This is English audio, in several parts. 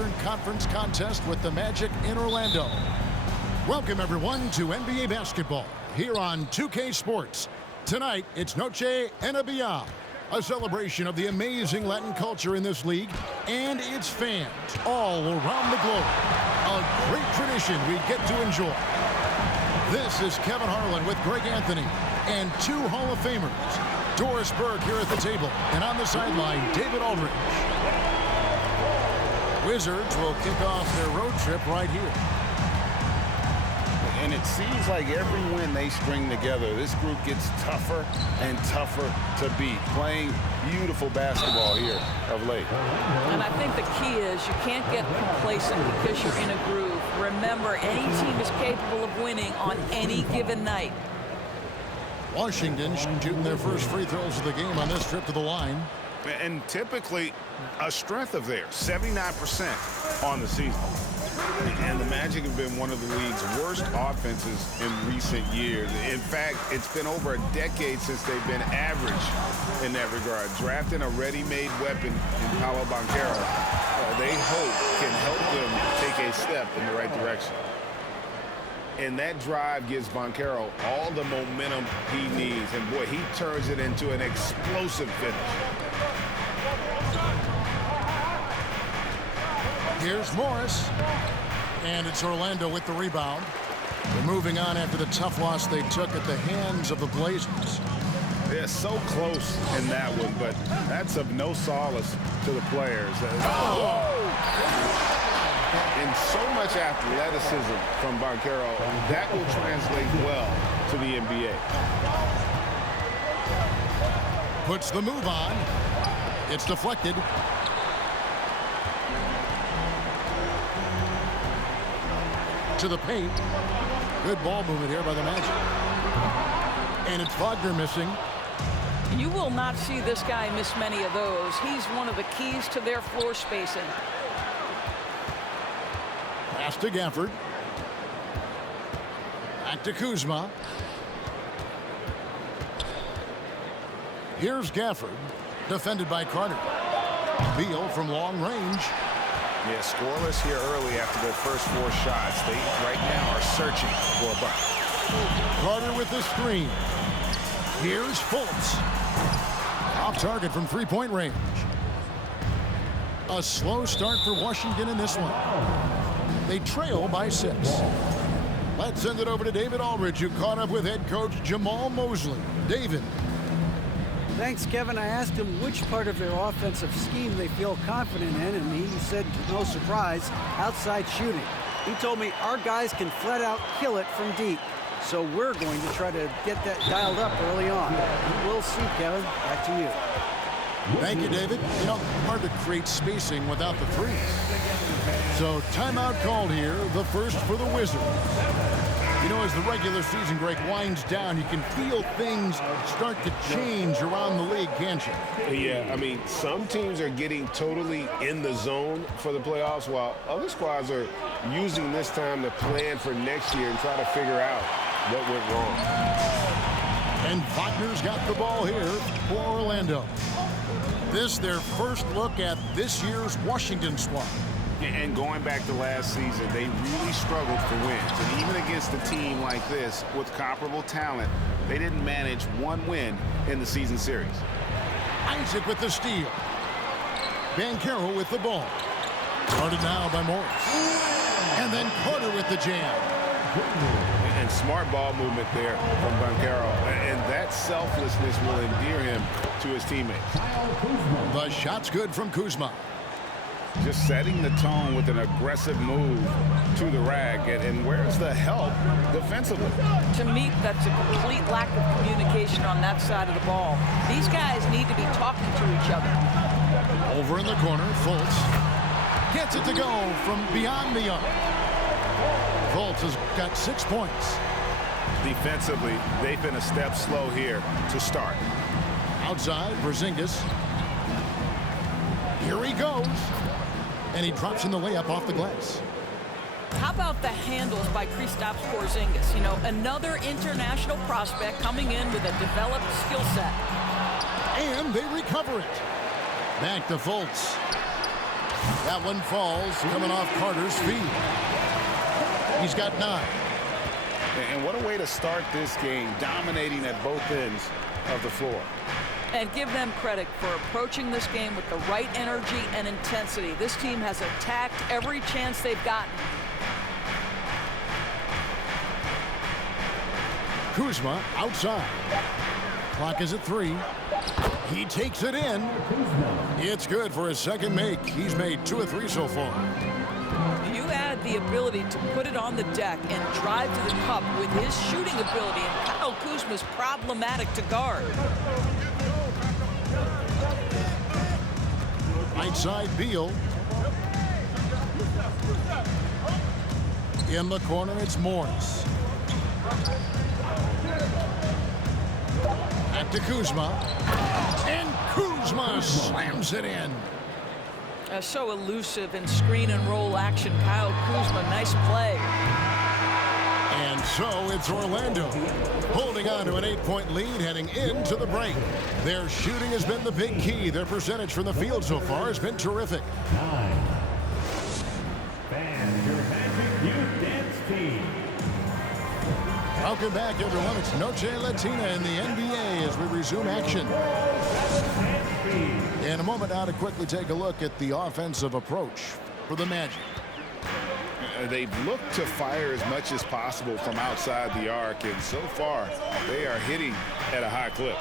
Western Conference contest with the Magic in Orlando. Welcome, everyone, to NBA basketball here on 2K Sports. Tonight, it's Noche NBA, a celebration of the amazing Latin culture in this league and its fans all around the globe. A great tradition we get to enjoy. This is Kevin Harlan with Greg Anthony and two Hall of Famers. Doris Burke here at the table, and on the sideline, David Aldridge. Wizards will kick off their road trip right here. And it seems like every win they string together, this group gets tougher and tougher to beat. Playing beautiful basketball here of late. And I think the key is you can't get complacent because you're in a groove. Remember, any team is capable of winning on any given night. Washington shooting their first free throws of the game on this trip to the line. And typically a strength of theirs, 79% on the season. And the Magic have been one of the league's worst offenses in recent years. In fact, it's been over a decade since they've been average in that regard. Drafting a ready-made weapon in Paolo Banchero, they hope can help them take a step in the right direction. And that drive gives Banchero all the momentum he needs. And, boy, he turns it into an explosive finish. Here's Morris. And it's Orlando with the rebound. They're moving on after the tough loss they took at the hands of the Blazers. They're so close in that one, but that's of no solace to the players. And so much athleticism from Banchero, that will translate well to the NBA. Puts the move on. It's deflected. To the paint. Good ball movement here by the Magic. And it's Wagner missing. You will not see this guy miss many of those. He's one of the keys to their floor spacing. Pass to Gafford. Back to Kuzma. Here's Gafford, defended by Carter. Beal from long range. Yeah, scoreless here early after their first four shots. They right now are searching for a bucket. Carter with the screen. Here's Fultz. Off target from three-point range. A slow start for Washington in this one. They trail by 6. Let's send it over to David Aldridge, who caught up with head coach Jamal Mosley. David. Thanks, Kevin. I asked him which part of their offensive scheme they feel confident in, and he said, to no surprise, outside shooting. He told me our guys can flat out kill it from deep. So we're going to try to get that dialed up early on. We'll see, Kevin. Back to you. Thank you, David. You know, hard to create spacing without the threes. So timeout called here, the first for the Wizards. You know, as the regular season, Greg, winds down, you can feel things start to change around the league, can't you? Yeah, I mean, some teams are getting totally in the zone for the playoffs, while other squads are using this time to plan for next year and try to figure out what went wrong. And Wagner's got the ball here for Orlando. This their first look at this year's Washington squad. And going back to last season, they really struggled for wins. And even against a team like this with comparable talent, they didn't manage one win in the season series. Isaac with the steal. Banchero with the ball. Guarded now by Morris. And then Carter with the jam. And smart ball movement there from Banchero. And that selflessness will endear him to his teammates. The shot's good from Kuzma. Just setting the tone with an aggressive move to the rack. And where's the help defensively? To me, that's a complete lack of communication on that side of the ball. These guys need to be talking to each other. Over in the corner, Fultz gets it to go from beyond the arc. Fultz has got 6 points. Defensively, they've been a step slow here to start. Outside, Porzingis. Here he goes. And he drops in the layup off the glass. How about the handles by Kristaps Porzingis? You know, another international prospect coming in with a developed skill set. And they recover it. Back to Fultz. That one falls, coming off Carter's feet. He's got 9. And what a way to start this game, dominating at both ends of the floor. And give them credit for approaching this game with the right energy and intensity. This team has attacked every chance they've gotten. Kuzma outside. Clock is at 3. He takes it in. It's good for his second make. He's made 2 of 3 so far. You add the ability to put it on the deck and drive to the cup with his shooting ability, and Kyle Kuzma's problematic to guard. Right side, Beal. In the corner, it's Morris. Back to Kuzma. And Kuzma slams it in. So elusive in screen and roll action. Kyle Kuzma, nice play. And so it's Orlando holding on to an 8-point lead heading into the break. Their shooting has been the big key. Their percentage from the field so far has been terrific. Welcome back, everyone. It's Noche Latina in the NBA as we resume action. In a moment now to quickly take a look at the offensive approach for the Magic. They've looked to fire as much as possible from outside the arc, and so far they are hitting at a high clip.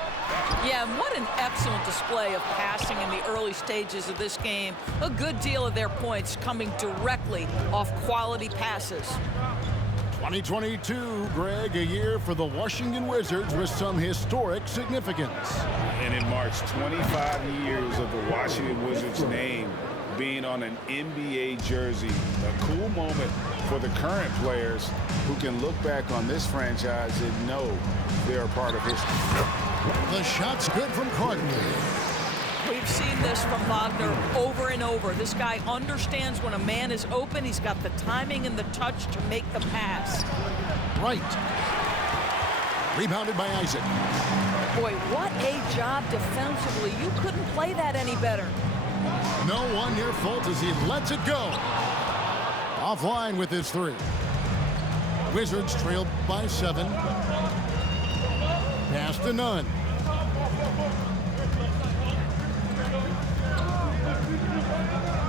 Yeah, and what an excellent display of passing in the early stages of this game. A good deal of their points coming directly off quality passes. 2022, Greg, a year for the Washington Wizards with some historic significance. And it marks 25 years of the Washington Wizards name being on an NBA jersey. A cool moment for the current players who can look back on this franchise and know they're a part of history. The shot's good from Carter. We've seen this from Wagner over and over. This guy understands when a man is open. He's got the timing and the touch to make the pass. Right. Rebounded by Isaac. Boy, what a job defensively. You couldn't play that any better. No one near fault as he lets it go. Offline with his 3. Wizards trailed by 7. Pass to Nunn.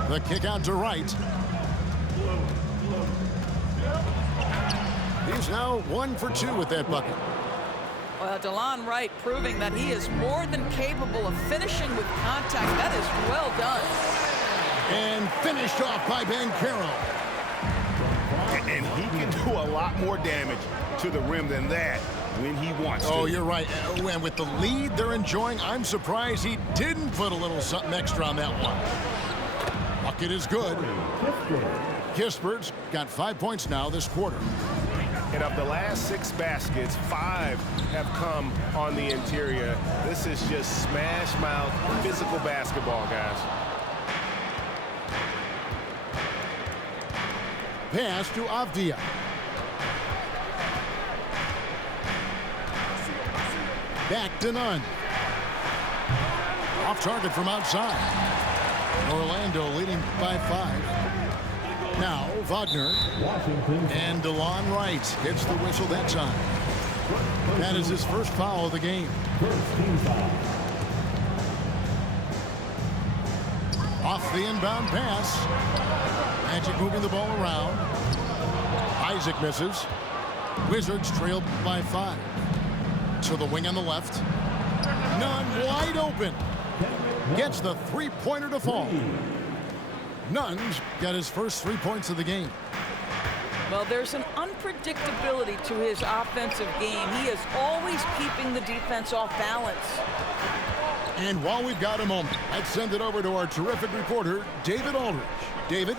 The kick out to Wright. He's now 1 for 2 with that bucket. Well, DeLon Wright proving that he is more than capable of finishing with contact. That is well done. And finished off by Banchero. And he can do a lot more damage to the rim than that when he wants to. Oh, you're right. And with the lead they're enjoying, I'm surprised he didn't put a little something extra on that one. Bucket is good. Kispert's got 5 points now this quarter. And of the last 6 baskets, 5 have come on the interior. This is just smash mouth physical basketball, guys. Pass to Avdia. Back to Nunn. Off target from outside. Orlando leading by 5. Now Wagner and DeLon Wright hits the whistle that time. That is his first foul of the game. Off the inbound pass. Magic moving the ball around. Isaac misses. Wizards trailed by 5. To the wing on the left. Nunn wide open. Gets the 3-pointer to fall. Nunn's got his first 3 points of the game. Well, there's an unpredictability to his offensive game. He is always keeping the defense off balance. And while we've got a moment, let's send it over to our terrific reporter, David Aldridge. David?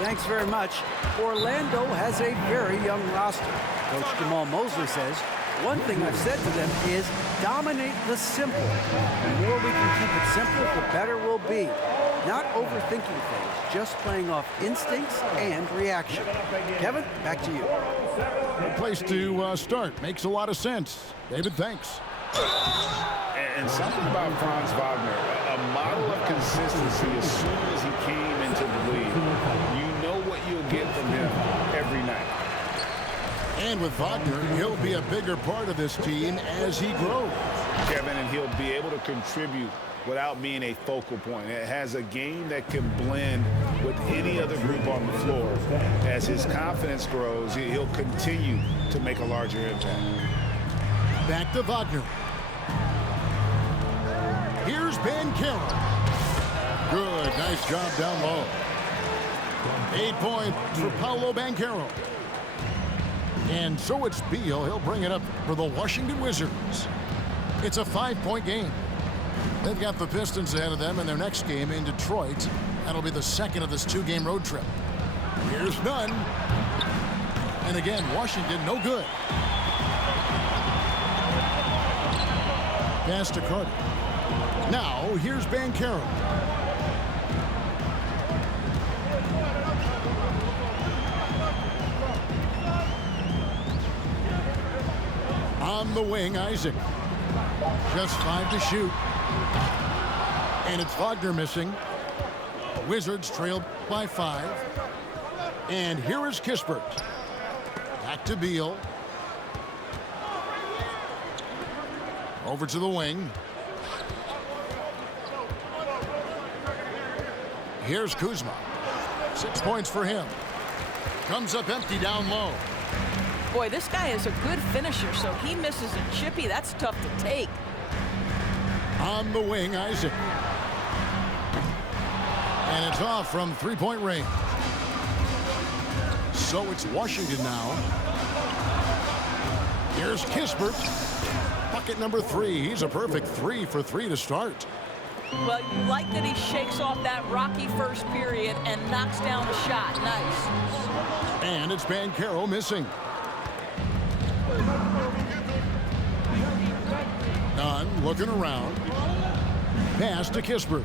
Thanks very much. Orlando has a very young roster. Coach Jamal Mosley says, one thing I've said to them is dominate the simple. The more we can keep it simple, the better we'll be. Not overthinking things, just playing off instincts and reaction. Kevin, back to you. Good place to start. Makes a lot of sense. David, thanks. And something about Franz Wagner, a model of consistency as soon as he can with Wagner, he'll be a bigger part of this team as he grows. Kevin, and he'll be able to contribute without being a focal point. It has a game that can blend with any other group on the floor. As his confidence grows, he'll continue to make a larger impact. Back to Wagner. Here's Banchero. Good, nice job down low. 8 points for Paolo Banchero. And so it's Beal. He'll bring it up for the Washington Wizards. It's a 5-point game. They've got the Pistons ahead of them in their next game in Detroit. That'll be the second of this 2-game road trip. Here's Nunn. And again, Washington no good. Pass to Carter. Now, here's Banchero. On the wing, Isaac. Just 5 to shoot. And it's Wagner missing. Wizards trailed by 5. And here is Kispert. Back to Beal. Over to the wing. Here's Kuzma. 6 points for him. Comes up empty down low. Boy, this guy is a good finisher, so he misses a chippy. That's tough to take. On the wing, Isaac. And it's off from 3-point range. So it's Washington now. Here's Kispert. Bucket number 3. He's a perfect 3 for 3 to start. Well, you like that he shakes off that rocky first period and knocks down the shot. Nice. And it's Banchero missing. Nunn looking around. Pass to Kispert.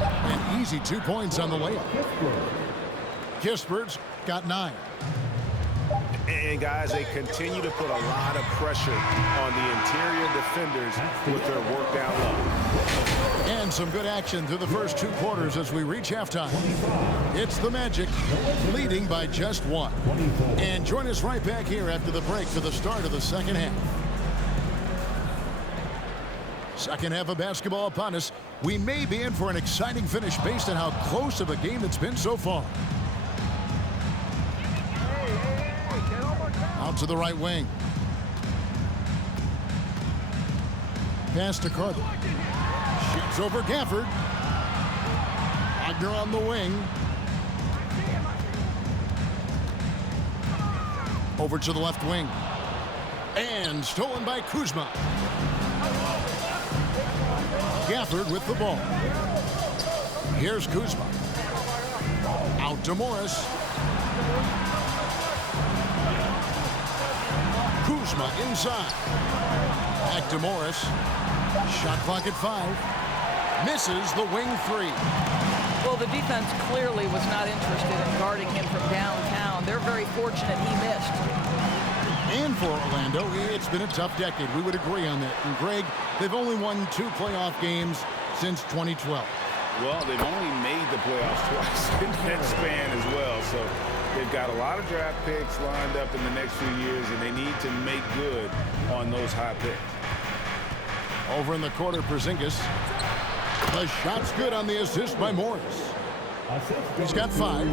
An easy 2 points on the layup. Kispert's got 9. And guys, they continue to put a lot of pressure on the interior defenders with their work down low. And some good action through the first 2 quarters as we reach halftime. It's the Magic leading by just 1. And join us right back here after the break for the start of the second half. Second half of basketball upon us. We may be in for an exciting finish based on how close of a game it's been so far. Out to the right wing. Pass to Carter. Shoots over Gafford. Wagner on the wing. Over to the left wing. And stolen by Kuzma. Gafford with the ball. Here's Kuzma. Out to Morris. Kuzma inside. Back to Morris. Shot clock at 5. Misses the wing 3. Well, the defense clearly was not interested in guarding him from downtown. They're very fortunate he missed. And for Orlando, it's been a tough decade. We would agree on that. And Greg, they've only won 2 playoff games since 2012. Well, they've only made the playoffs twice in that span as well. So they've got a lot of draft picks lined up in the next few years, and they need to make good on those high picks. Over in the corner, Porzingis. The shot's good on the assist by Morris. He's got 5.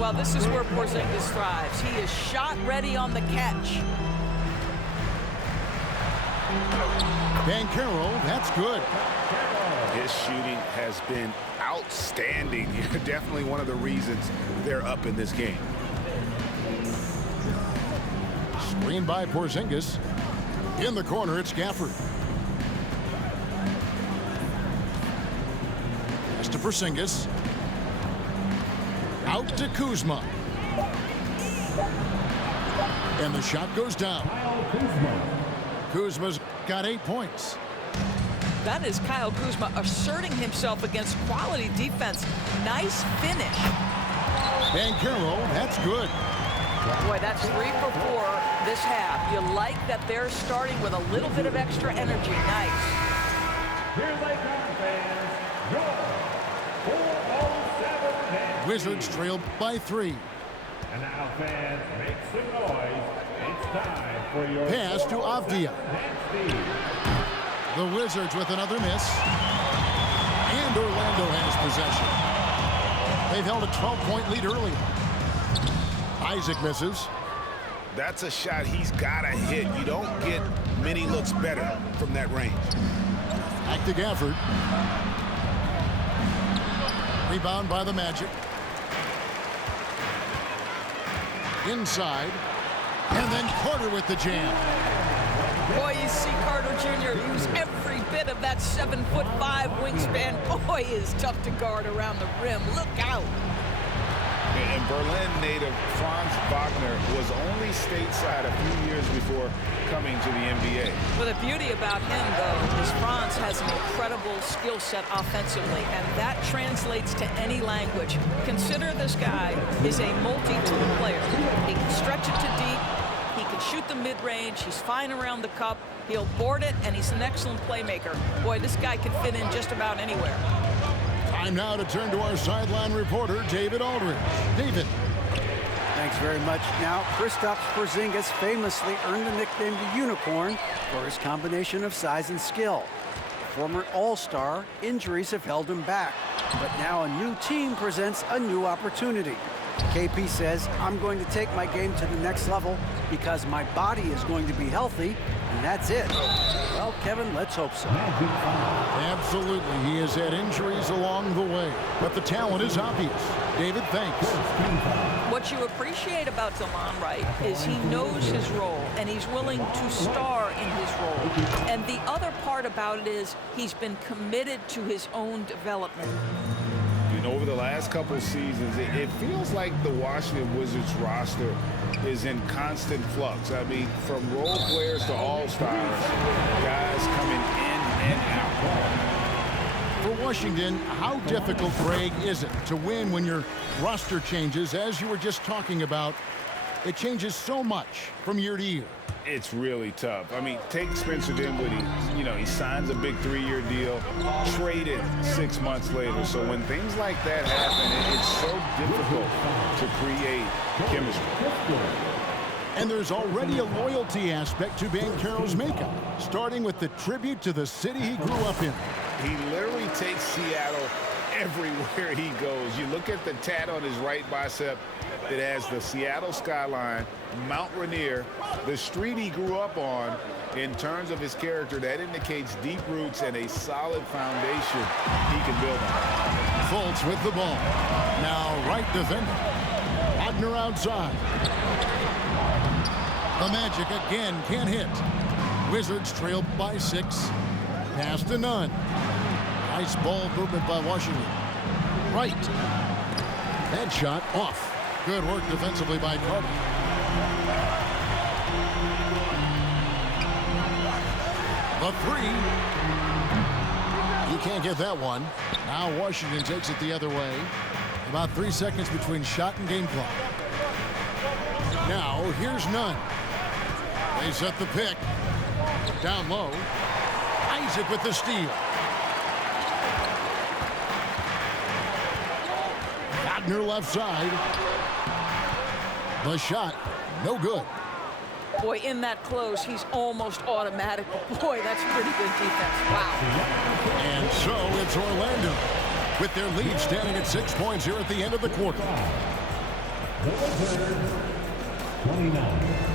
Well, this is where Porzingis thrives. He is shot ready on the catch. Banchero, that's good. His shooting has been outstanding. Definitely one of the reasons they're up in this game. Screen by Porzingis. In the corner, it's Gafford. Pass to Porzingis. Out to Kuzma. And the shot goes down. Kuzma's got 8 points. That is Kyle Kuzma asserting himself against quality defense. Nice finish. Banchero, that's good. Boy, that's 3 for 4 this half. You like that they're starting with a little bit of extra energy. Nice. Here they come, fans. Your 407 Wizards trailed by 3. And now, fans, make some noise. It's time for your Pass to Avdia. The Wizards with another miss. And Orlando has possession. They've held a 12-point lead early. Isaac misses. That's a shot he's got to hit. You don't get many looks better from that range. Back to Gafford. Rebound by the Magic. Inside. And then Carter with the jam. Boy, you see Carter Jr. use every bit of that 7'5" wingspan. Boy, is tough to guard around the rim. Look out. And Berlin native Franz Wagner was only stateside a few years before coming to the NBA. Well, the beauty about him, though, is Franz has an incredible skill set offensively, and that translates to any language. Consider this guy is a multi-tool player. He can stretch it to deep. He can shoot the mid-range. He's fine around the cup. He'll board it, and he's an excellent playmaker. Boy, this guy can fit in just about anywhere. Time now to turn to our sideline reporter, David Aldridge. David. Thanks very much. Now, Kristaps Porzingis famously earned the nickname the Unicorn for his combination of size and skill. Former All-Star, injuries have held him back. But now a new team presents a new opportunity. KP says, I'm going to take my game to the next level because my body is going to be healthy, and that's it. Well, Kevin, let's hope so. Absolutely. He has had injuries along the way, but the talent is obvious. David, thanks. What you appreciate about Delon Wright is he knows his role, and he's willing to star in his role. And the other part about it is he's been committed to his own development. You know, over the last couple of seasons, it feels like the Washington Wizards roster is in constant flux. I mean, from role players to all-stars, guys coming in and out. For Washington, how difficult, Greg, is it to win when your roster changes, as you were just talking about? It changes so much from year to year. It's really tough. I mean, take Spencer Dinwiddie. You know, he signs a big 3-year deal, traded 6 months later. So when things like that happen, it's so difficult to create chemistry. And there's already a loyalty aspect to Banchero's makeup, starting with the tribute to the city he grew up in. He literally takes Seattle everywhere he goes. You look at the tat on his right bicep. It has the Seattle skyline, Mount Rainier, the street he grew up on. In terms of his character, that indicates deep roots and a solid foundation he can build on. Fultz with the ball. Now right defender. Wagner outside. The Magic again can't hit. Wizards trail by 6. Pass to none. Nice ball movement by Washington. Right. That shot off. Good work defensively by Carter. The 3. He can't get that one. Now Washington takes it the other way. About 3 seconds between shot and game clock. Now here's Nunn. They set the pick. Down low. Isaac with the steal. Wagner left side. The shot, no good. Boy, in that close, he's almost automatic. Boy, that's pretty good defense. Wow. And so it's Orlando with their lead standing at 6 points here at the end of the quarter. 29.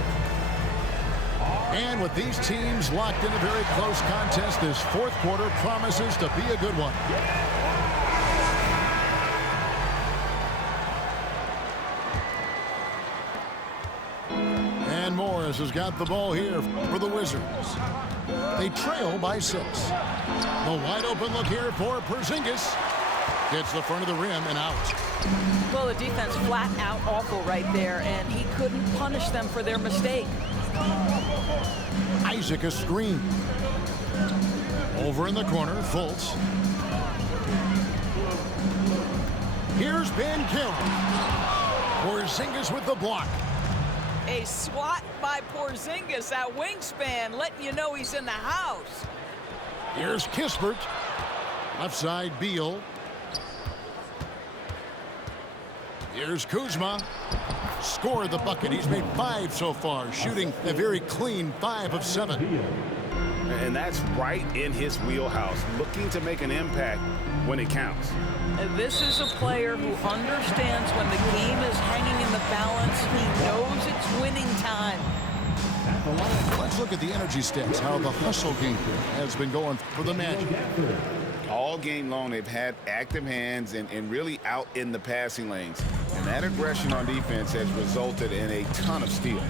And with these teams locked in a very close contest, this fourth quarter promises to be a good one. And Morris has got the ball here for the Wizards. They trail by 6. The wide open look here for Porzingis. Hits the front of the rim and out. Well, the defense flat out awful right there, and he couldn't punish them for their mistake. Isaac a screen. Over in the corner, Fultz. Here's Banchero. Porzingis with the block. A swat by Porzingis, that wingspan, letting you know he's in the house. Here's Kispert. Left side, Beal. Here's Kuzma. score the bucket. He's made 5 so far, shooting a very clean 5 of 7. And that's right in his wheelhouse, looking to make an impact when it counts. This is a player who understands when the game is hanging in the balance. He knows it's winning time. Let's look at the energy stats, how the hustle game has been going for the Magic. All game long, they've had active hands and really out in the passing lanes. And that aggression on defense has resulted in a ton of steals.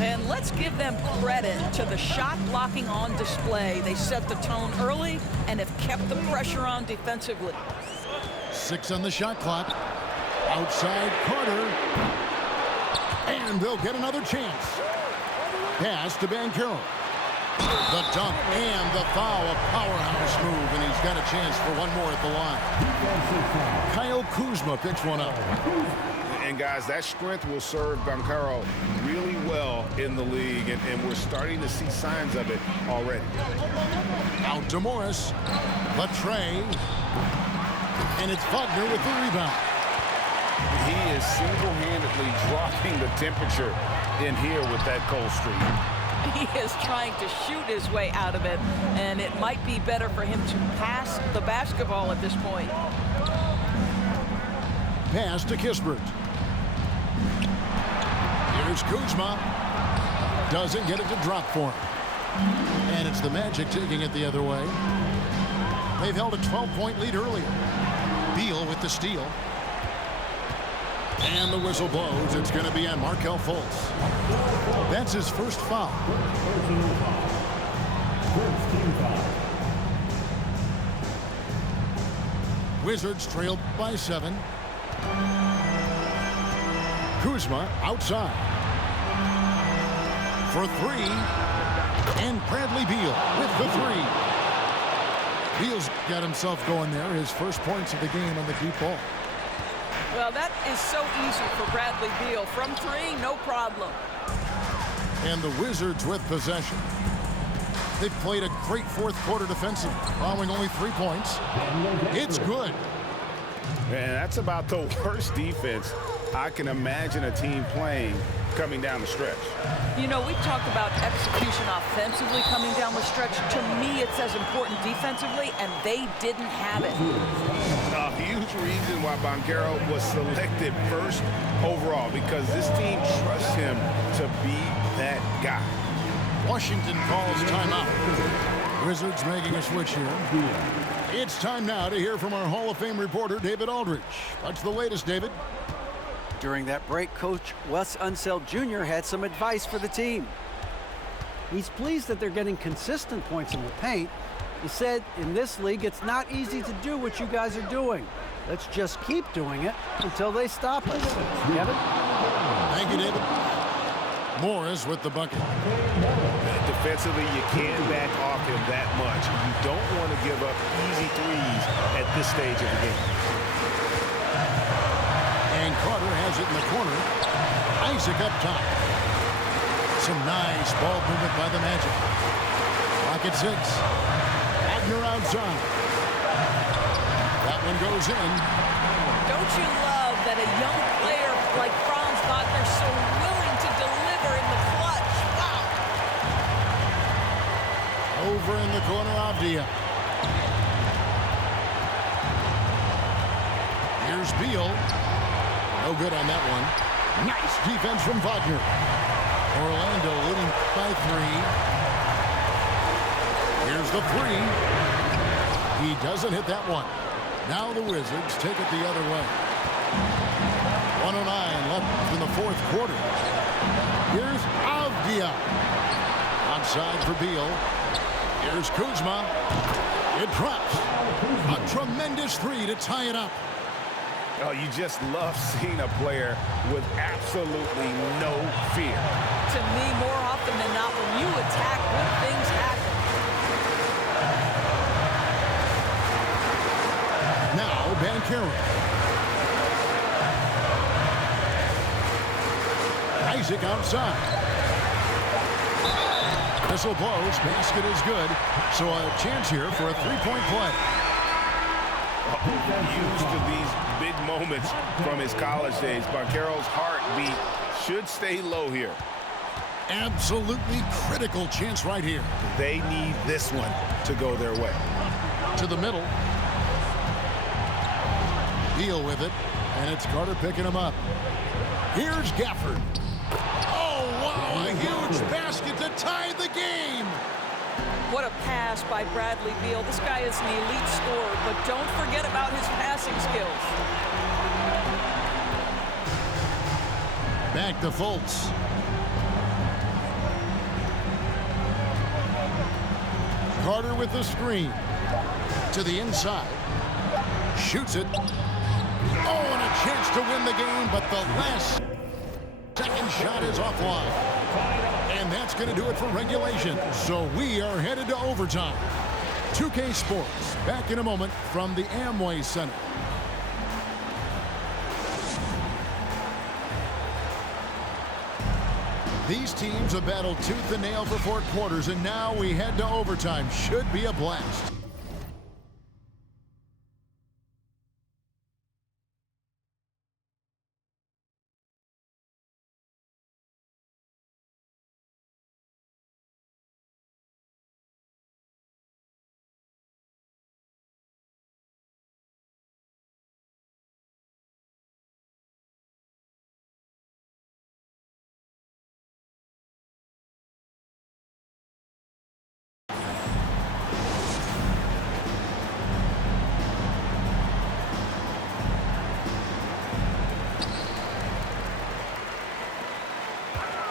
And let's give them credit to the shot blocking on display. They set the tone early and have kept the pressure on defensively. 6 on the shot clock. Outside Carter. And they'll get another chance. Pass to Banchero. The dunk and the foul, a powerhouse move, and he's got a chance for one more at the line. Kyle Kuzma picks one up. And guys, that strength will serve Banchero really well in the league, and we're starting to see signs of it already. Out to Morris. Latre. And it's Wagner with the rebound. He is single-handedly dropping the temperature in here with that cold streak. He is trying to shoot his way out of it, and it might be better for him to pass the basketball at this point. Pass to Kispert. Here's Kuzma. Doesn't get it to drop for him. And it's the Magic taking it the other way. They've held a 12-point lead earlier. Beal with the steal. And the whistle blows. It's going to be on Markelle Fultz. That's his first foul. Wizards trailed by 7. Kuzma outside. For 3. And Bradley Beal with the 3. Beal's got himself going there. His first points of the game on the deep ball. Well, that is so easy for Bradley Beal. From 3, no problem. And the Wizards with possession. They've played a great fourth quarter defensively, allowing only 3 points. It's good. And that's about the worst defense I can imagine a team playing coming down the stretch. You know, we talked about execution offensively coming down the stretch. To me, it's as important defensively, and they didn't have it. A huge reason why Banchero was selected first overall, because this team trusts him to be that guy. Washington calls timeout. Wizards making a switch here. It's time now to hear from our Hall of Fame reporter, David Aldridge. What's the latest, David? During that break, Coach Wes Unseld Jr. had some advice for the team. He's pleased that they're getting consistent points in the paint. He said, in this league, it's not easy to do what you guys are doing. Let's just keep doing it until they stop us. Kevin? Thank you, David. Morris with the bucket. Defensively, you can't back off him that much. You don't want to give up easy threes at this stage of the game. And Carter has it in the corner. Isaac up top. Some nice ball movement by the Magic. Clock at 6. Wagner outside. That one goes in. Don't you love that a young player like Franz Wagner is so willing to deliver in the clutch? Wow. Over in the corner, Avdia. Here's Beal. No good on that one. Nice defense from Wagner. Orlando leading by 3. Here's the 3. He doesn't hit that one. Now the Wizards take it the other way. 1:09 left in the fourth quarter. Here's Avdia. Outside for Beal. Here's Kuzma. It drops. A tremendous 3 to tie it up. Oh, you just love seeing a player with absolutely no fear. To me, more often than not, when you attack, good things happen. Now, Banchero. Isaac outside. Whistle blows. Basket is good. So a chance here for a three-point play. Used to these big moments from his college days. Banchero's heart beat should stay low here. Absolutely critical chance right here. They need this one to go their way. To the middle. Deal with it, and it's Carter picking him up. Here's Gafford. Oh, wow, a huge basket to tie the game. What a pass by Bradley Beal. This guy is an elite scorer, but don't forget about his passing skills. Back to Fultz. Carter with the screen. To the inside. Shoots it. Oh, and a chance to win the game, but the last second shot is offline. And that's going to do it for regulation. So we are headed to overtime. 2K Sports, back in a moment from the Amway Center. These teams have battled tooth and nail for 4 quarters, and now we head to overtime. Should be a blast.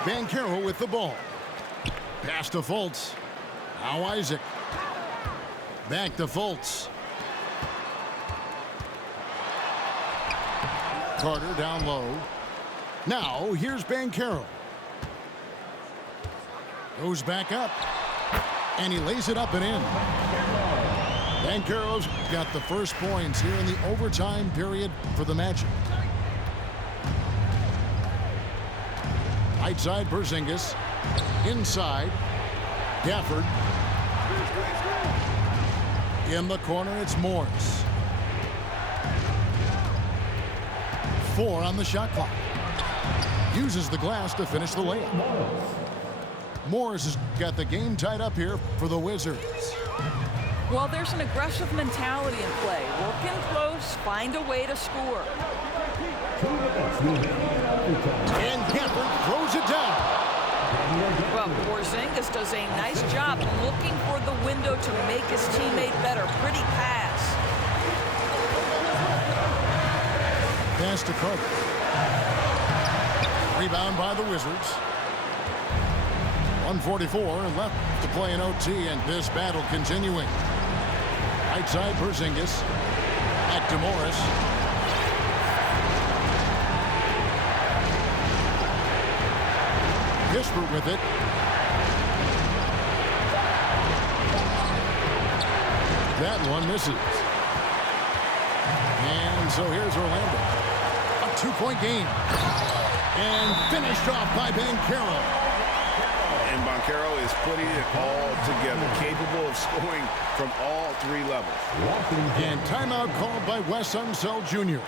Banchero with the ball. Pass to Fultz. Now Isaac. Back to Fultz. Carter down low. Now here's Banchero. Goes back up. And he lays it up and in. Banchero's got the first points here in the overtime period for the Magic. Right side, Porzingis. Inside, Gafford. In the corner, it's Morris. 4 on the shot clock. Uses the glass to finish the layup. Morris has got the game tied up here for the Wizards. Well, there's an aggressive mentality in play. Work in close, find a way to score. And Gafford throws it down. Well, Porzingis does a nice job looking for the window to make his teammate better. Pretty pass. Pass to Carter. Rebound by the Wizards. 1:44 left to play in OT, and this battle continuing. Right side, Porzingis. Back to Morris. Kispert with it. That one misses. And so here's Orlando. A 2-point game. And finished off by Banchero. And Banchero is putting it all together, capable of scoring from all 3 levels. And timeout called by Wes Unseld Jr.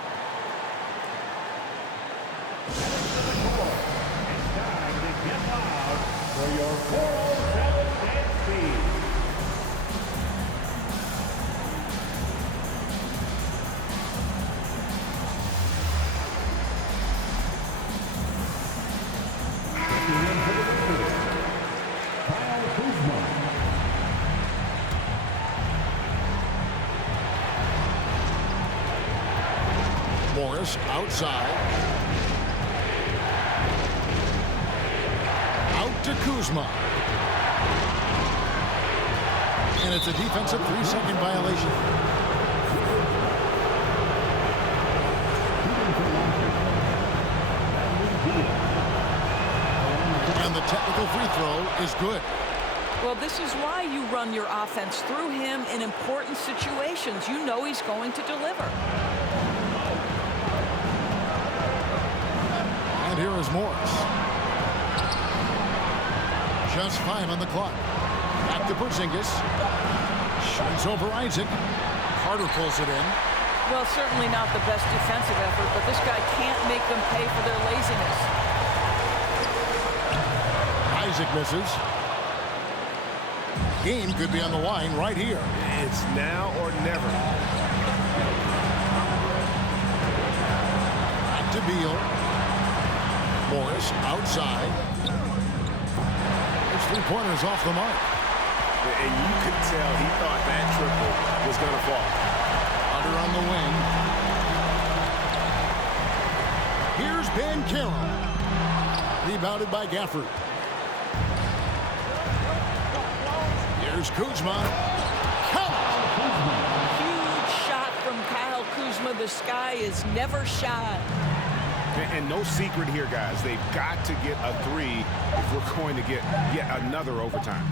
For your 407 dance speed. Morris outside. Out to Kuzma. And it's a defensive 3-second violation. And the technical free throw is good. Well, this is why you run your offense through him in important situations. You know he's going to deliver. And here is Morris. Just 5 on the clock. Back to Porzingis. Shoots over Isaac. Carter pulls it in. Well, certainly not the best defensive effort, but this guy can't make them pay for their laziness. Magic misses. Game could be on the line right here. It's now or never. Back to Beal. Morris outside. His three-pointer's off the mark. And you could tell he thought that triple was going to fall. Hunter on the wing. Here's Banchero. Rebounded by Gafford. Here's Kuzma. Count! Huge shot from Kyle Kuzma. The sky is never shy. And no secret here, guys. They've got to get a three if we're going to get yet another overtime.